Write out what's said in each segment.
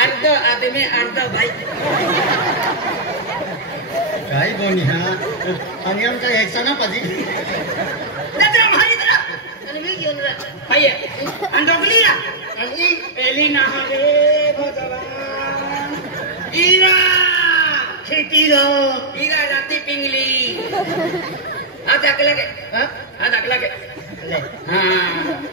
अर्ध आदमी अर्ध भाई काय कोणी हा आणि आमचा यायचा ना पाजी नजर भाई जरा आणि मी घेऊन रा भाई आणि डोगली रा आणि एली ना रे भगवान इरा खेती रो इरा राती पिंगली आ दाखला के हां आ दाखला के हां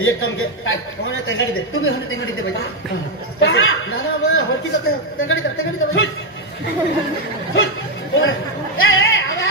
एक काम के कौन है तेंगाड़ी दे तुम्हें होने तेंगाड़ी दे बेटा ना ना वो होटकी तो तेंगाड़ी दे ए आवा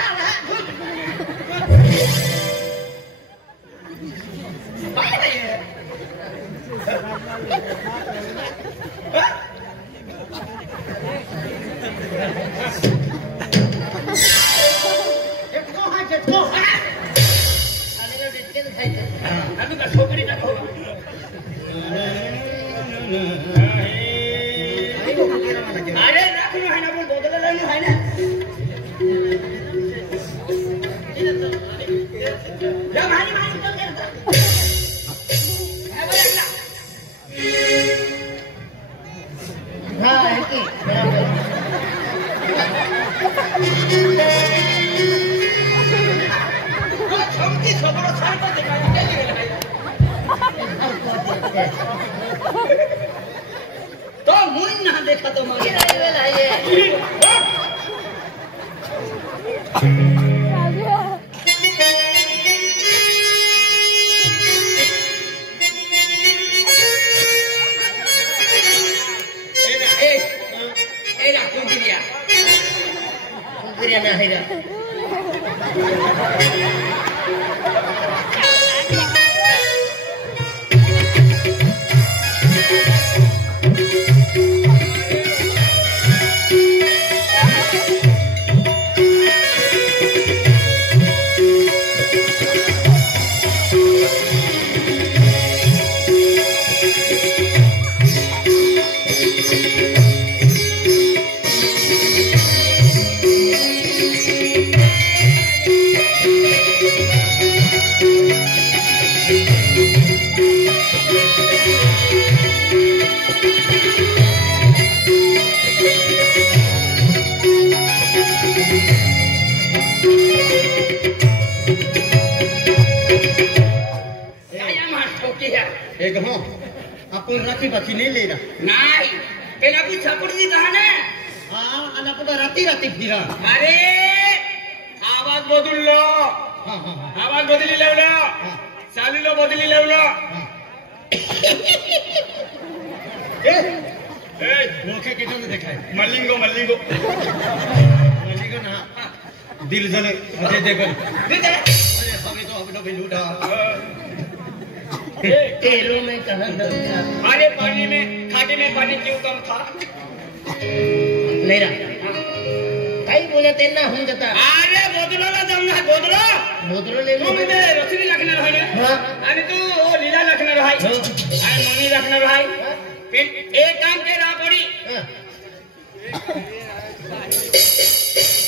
अरे राखून आहे ना पण बोतला नाही आहे ना जा भाई भाई चल गेला है बरं ना हां आहे की छोटी छोकरो सारखं देखाय तो मुन ना देखा तो मारे वेला ये एरा कुंगिया ना हेरा एक हो आपण रात्री बाकी नाही लेला नाही त्याला भी सापडली जाणे हां आणि आपण रात्री फिरा अरे आवाज बदललो हां हां आवाज बदली लावला चालीलो बदली लावला ए लोके केटने देखाय मल्लिंगो ना दिल जले मुझे देखो अरे हमें तो अपना भी लूटा तेलों में कहाँ दर्द अरे पानी में खाटे में पानी क्यों कम था मेरा कई बोले तेना हो जाता अरे बोतलो ना जमना बोतलो ले लो मैं रसनी रखना रहा हां आणि तू ओ लीला रखना रहा आणि मम्मी रखना रहा फिर एक काम के रा पड़ी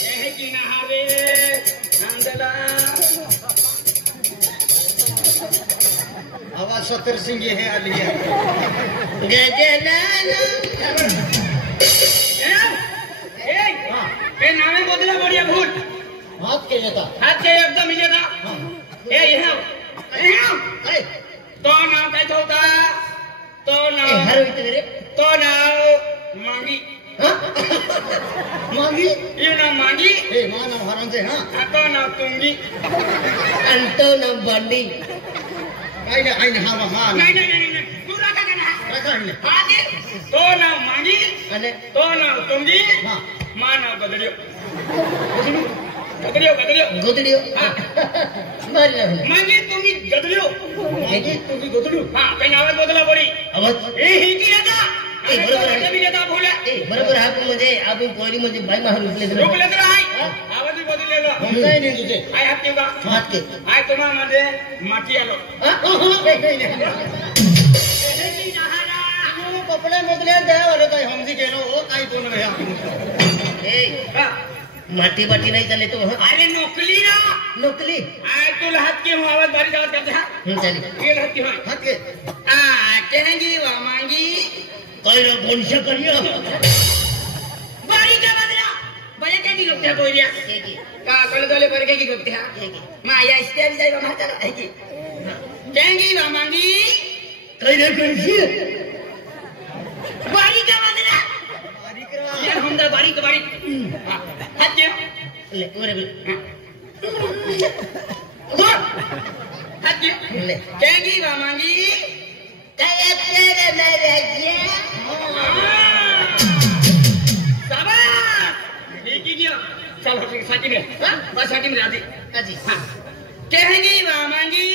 यह की ना हावे नंदला आवाज सतर सिंह ये है आली है पे नामे बदला बढ़िया भूल हाथ के लेता हाथ के एकदम ही लेता ए यहाँ तो नाम कैसे होता तो नाम तो नाम मांगी मांगी ये नाम मांगी ए मां नाम हराम से हां तो नाम तुंगी अंतो नाम बंडी आईने हवा मां नहीं तू रखा करना रखा है हाँ जी तो नाम मांगी अने तो नाम तुंगी हां मां नाम बदलियो गदडियो गोदडियो हा बरं झालं म्हणजे तुम्ही गदडियो म्हणजे तुम्ही गोदडू हा काही आवाज बदला बोली आवाज ए ही की आता ए, बरोबर आहे. मी देता बोला बरोबर हा पण म्हणजे आपण पोरी म्हणजे बाई महान रुपले तर रोकले तर आहे आवाज बदललेला नाही नाही तुझे आय हात ठेवा हात के आय तुम्हा मध्ये माती आलो कपडे बदले द्यावर काही हमजी गेलो हो काही कोण रे ए हा माटी बाटी नाही चाले तो हं? अरे नोकली ना नोकली आय तुला हात के आवाज बारीक आवाज करते हा चालेल ये हात के हात के आ कहेंगी वा मांगी काय रे गोंशा करिया बारीक आवाज ना बया काय की लोक बोलिया का कल गले पर के की लोकते हा माया स्टेप जाई बा माता है की कहेंगी वा मांगी काय रे गोंशी बारीक आवाज ना ये हमदा बारीक बारीक हा हात के ले ओरे हात के ले कहेंगी वा मांगी काय तेरे मेरे जे शाबाश ठीक ही गया चलो साथी में हां बस साथी में आदि काजी हां कहेंगी वा मांगी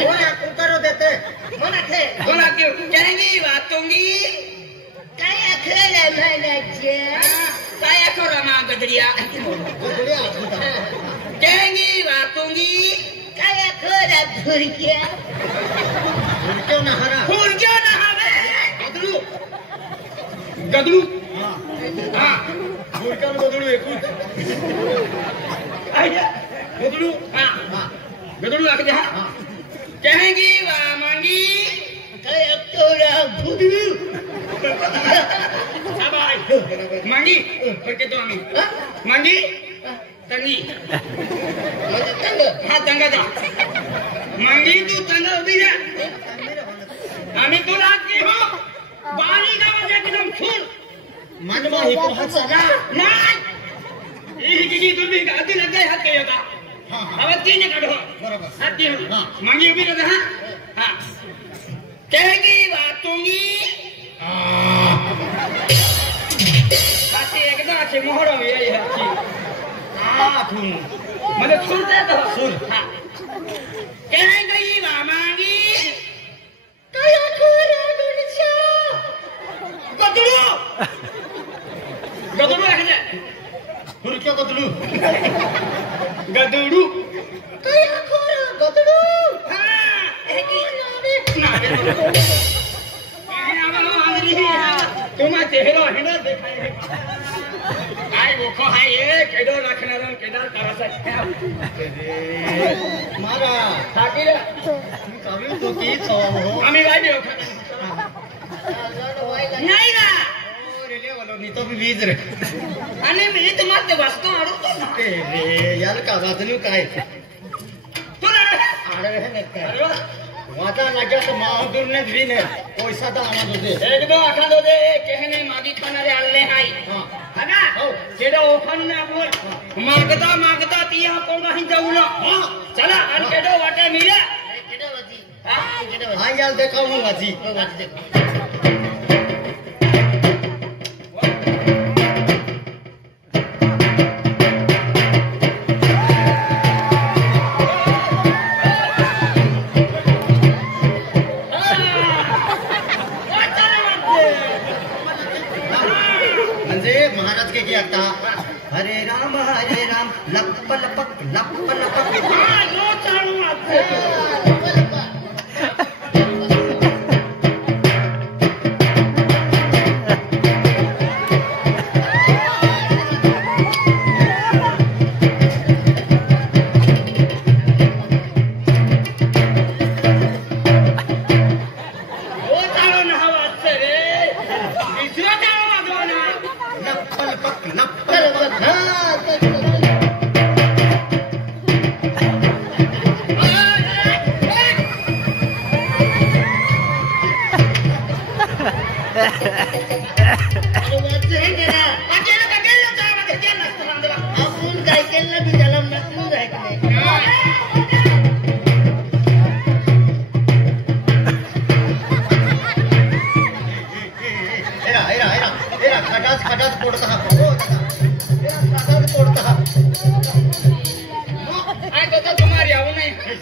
कोण उतारो देते मना थे बोला क्यों कहेंगी वा तुंगी काय तेरे मेरे जे saya ko rama gadriya Godade आठवता कहेंगी वा तुंगी काय तेरे भुरक्या क्यों ना हरा फूल क्यों ना हवे गदरू गदरू हां हां गुरकान गोदडू एकूच आया गदरू हां गदरू आके दे हां कहेंगी वा मांगी काय तेरे भुरक्या शाबाश मांगी करके तो आम्ही मांगी तंगी म्हणजे तंग हा तंगा जा मांगी तू तंगा उभी जा आम्ही तुला की हो बारी गावात एकदम फुल मनवा ही को हात सगा नाही ही तुम्ही आधी लग गए हात केला का हां हां आवाज की नाही काढो बरोबर हात की हां. मांगी उभी राहा हां कहेगी वातुंगी हाती एकदा असे मोहरा येई हाती आठून म्हणजे सुरते तो सुर. हां कहेगी वा मांगी काय कोरा गुणशा गदरू गदरू आहे गुरक्या गोदडू गदरू काय कोरा गदडू हां तुम्हा चेहरा हिना देखाय काय ओखो हाय ये केडो राखणार केदार करायचा मारा ठाकीर तुम्ही कावी होती हो आम्ही गाडी ओखा नाही ना रेले वालो नी तो भी वीज रे आणि मी तुम्हाला ते वस्तू आणतो ना रे यार का वाजनू काय तुला आडवे हे काय अरे वा. वाता लाग्या तो महादूर ने द्विने पैसा दा आना दोजे एक दो आठा दो दे कहने मागित पणारे आले हाय हां हा ना हो. केडो ओखन ना बोल मागता मागता तिया कोण ही जाऊ ना चला आणि केडो वाटे मिले केडा वाजी हा केडा वाजी हां यार देखा हूं वाजी हो वाजी म्हणजे महाराज के की आता हरे राम लप लपक लप लपक हा नो चालू आपले ओ चालू ना हवा असते रे दुसरा चालू वाजवा ना लप लपक लप चल बघ हा आपण काय केलं बी त्याला नसून राहायचं एरा खटाच खटाच पडता हा हो दादा एरा खटाच तो तुम्हारी आऊ नहीं